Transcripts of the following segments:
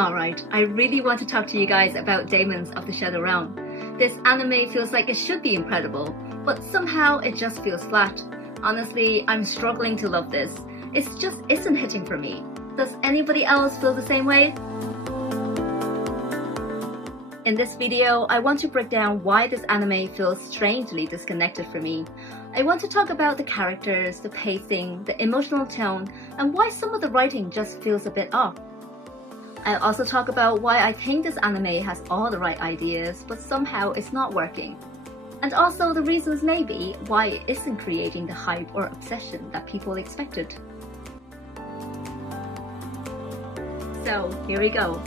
Alright, I really want to talk to you guys about Daemons of the Shadow Realm. This anime feels like it should be incredible, but somehow it just feels flat. Honestly, I'm struggling to love this. It just isn't hitting for me. Does anybody else feel the same way? In this video, I want to break down why this anime feels strangely disconnected for me. I want to talk about the characters, the pacing, the emotional tone, and why some of the writing just feels a bit off. I'll also talk about why I think this anime has all the right ideas, but somehow it's not working. And also the reasons maybe why it isn't creating the hype or obsession that people expected. So, here we go.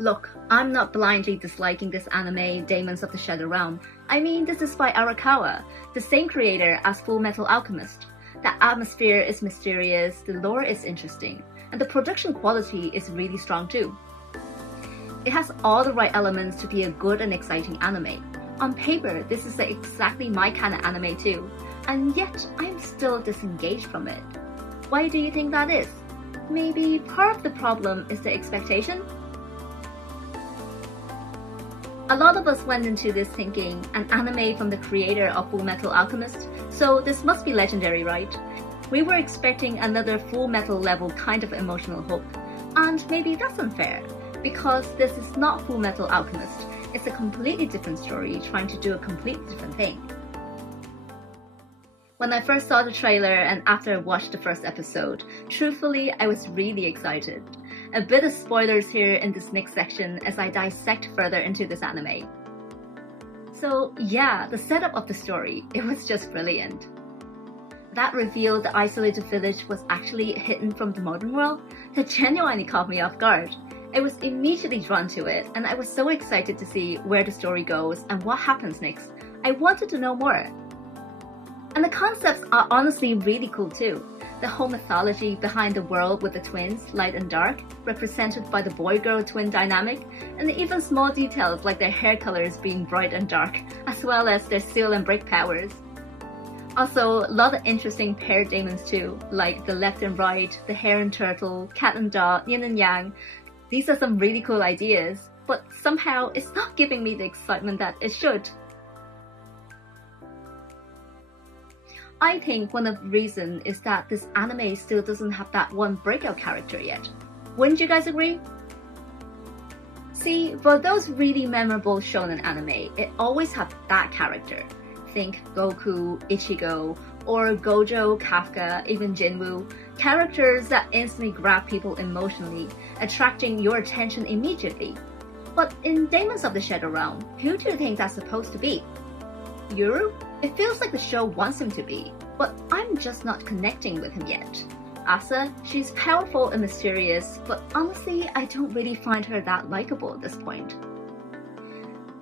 Look, I'm not blindly disliking this anime, Daemons of the Shadow Realm. I mean, this is by Arakawa, the same creator as Fullmetal Alchemist. The atmosphere is mysterious, the lore is interesting, and the production quality is really strong too. It has all the right elements to be a good and exciting anime. On paper, this is exactly my kind of anime too, and yet I'm still disengaged from it. Why do you think that is? Maybe part of the problem is the expectation? A lot of us went into this thinking an anime from the creator of Fullmetal Alchemist, so this must be legendary, right? We were expecting another Fullmetal level kind of emotional hook, and maybe that's unfair, because this is not Fullmetal Alchemist. It's a completely different story trying to do a completely different thing. When I first saw the trailer and after I watched the first episode, truthfully, I was really excited. A bit of spoilers here in this next section as I dissect further into this anime. So yeah, the setup of the story, it was just brilliant. That reveal the isolated village was actually hidden from the modern world, that genuinely caught me off guard. I was immediately drawn to it, and I was so excited to see where the story goes and what happens next. I wanted to know more. And the concepts are honestly really cool too. The whole mythology behind the world with the twins, light and dark, represented by the boy-girl twin dynamic, and even small details like their hair colors being bright and dark, as well as their seal and break powers. Also, a lot of interesting paired daemons too, like the left and right, the hare and turtle, cat and dog, yin and yang. These are some really cool ideas, but somehow it's not giving me the excitement that it should. I think one of the reasons is that this anime still doesn't have that one breakout character yet. Wouldn't you guys agree? See, for those really memorable shonen anime, it always has that character. Think Goku, Ichigo, or Gojo, Kafka, even Jinwoo. Characters that instantly grab people emotionally, attracting your attention immediately. But in Daemons of the Shadow Realm, who do you think that's supposed to be? Yuru? It feels like the show wants him to be, but I'm just not connecting with him yet. Asa, she's powerful and mysterious, but honestly, I don't really find her that likable at this point.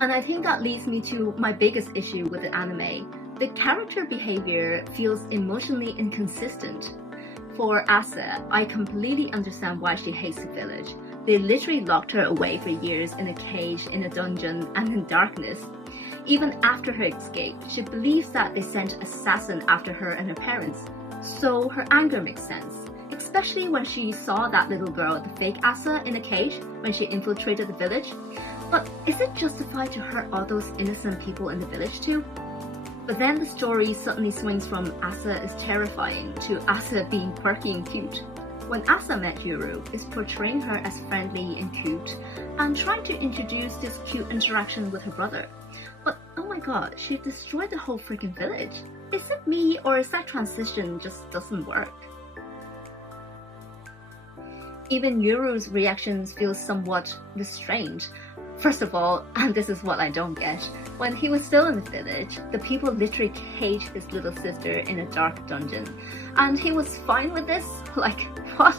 And I think that leads me to my biggest issue with the anime. The character behavior feels emotionally inconsistent. For Asa, I completely understand why she hates the village. They literally locked her away for years in a cage, in a dungeon, and in darkness. Even after her escape, she believes that they sent assassins after her and her parents. So her anger makes sense, especially when she saw that little girl, the fake Asa, in a cage when she infiltrated the village. But is it justified to hurt all those innocent people in the village too? But then the story suddenly swings from Asa is terrifying to Asa being quirky and cute. When Asa met Yuru, it's portraying her as friendly and cute, and trying to introduce this cute interaction with her brother. But oh my god, she destroyed the whole freaking village. Is it me, or is that transition just doesn't work? Even Yuru's reactions feel somewhat restrained. First of all, and this is what I don't get, when he was still in the village, the people literally caged his little sister in a dark dungeon. And he was fine with this? Like, what?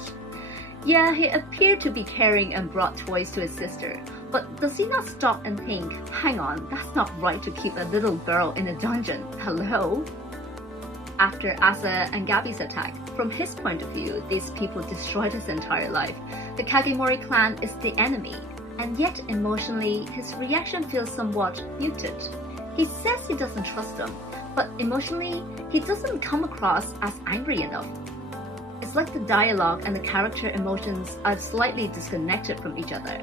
Yeah, he appeared to be caring and brought toys to his sister, but does he not stop and think, hang on, that's not right to keep a little girl in a dungeon, hello? After Asa and Gabi's attack, from his point of view, these people destroyed his entire life. The Kagemori clan is the enemy, and yet emotionally, his reaction feels somewhat muted. He says he doesn't trust them, but emotionally, he doesn't come across as angry enough. It's like the dialogue and the character emotions are slightly disconnected from each other.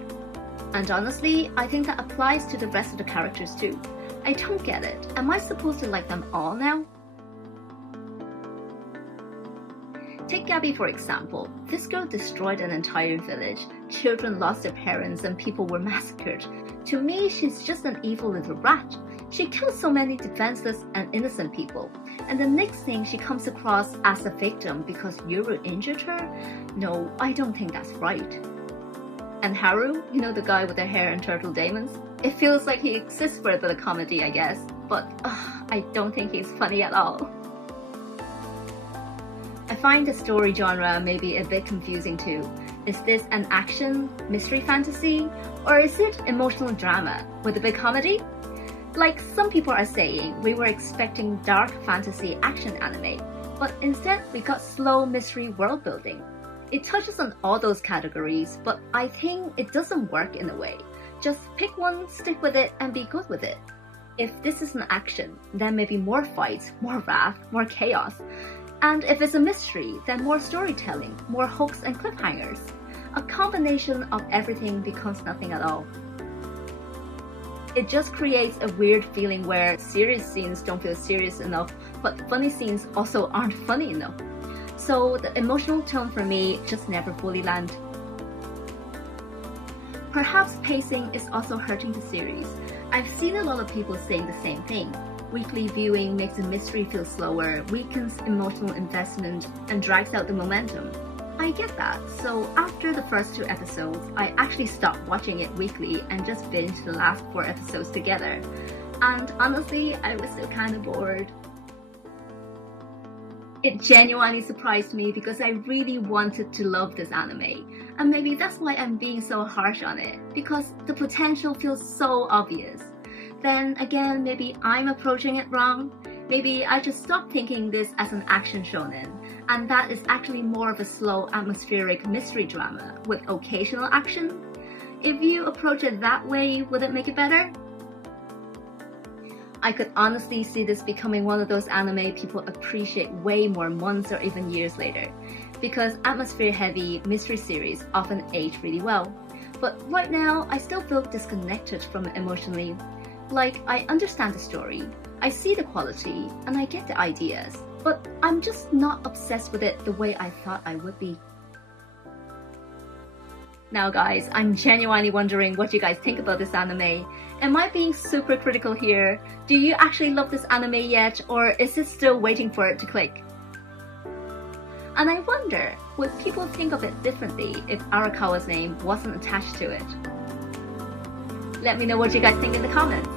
And honestly, I think that applies to the rest of the characters too. I don't get it. Am I supposed to like them all now? Take Gabby for example. This girl destroyed an entire village, children lost their parents and people were massacred. To me, she's just an evil little rat. She killed so many defenseless and innocent people, and the next thing she comes across as a victim because Yuru injured her? No, I don't think that's right. And Haru, you know the guy with the hair and turtle Daemons? It feels like he exists for the comedy, I guess, but I don't think he's funny at all. I find the story genre may be a bit confusing too. Is this an action, mystery fantasy, or is it emotional drama with a bit comedy? Like some people are saying, we were expecting dark fantasy action anime, but instead we got slow mystery world building. It touches on all those categories, but I think it doesn't work in a way. Just pick one, stick with it, and be good with it. If this is an action, then maybe more fights, more wrath, more chaos. And if it's a mystery, then more storytelling, more hooks and cliffhangers. A combination of everything becomes nothing at all. It just creates a weird feeling where serious scenes don't feel serious enough, but funny scenes also aren't funny enough. So the emotional tone for me just never fully lands. Perhaps pacing is also hurting the series. I've seen a lot of people saying the same thing. Weekly viewing makes the mystery feel slower, weakens emotional investment, and drags out the momentum. I get that, so after the first 2 episodes, I actually stopped watching it weekly and just binged the last 4 episodes together. And honestly, I was still kinda bored. It genuinely surprised me because I really wanted to love this anime. And maybe that's why I'm being so harsh on it, because the potential feels so obvious. Then again, maybe I'm approaching it wrong. Maybe I just stopped thinking this as an action shonen, and that is actually more of a slow, atmospheric mystery drama with occasional action. If you approach it that way, would it make it better? I could honestly see this becoming one of those anime people appreciate way more months or even years later, because atmosphere-heavy mystery series often age really well. But right now, I still feel disconnected from it emotionally. Like, I understand the story, I see the quality, and I get the ideas, but I'm just not obsessed with it the way I thought I would be. Now guys, I'm genuinely wondering what you guys think about this anime. Am I being super critical here? Do you actually love this anime yet, or is it still waiting for it to click? And I wonder, would people think of it differently if Arakawa's name wasn't attached to it? Let me know what you guys think in the comments.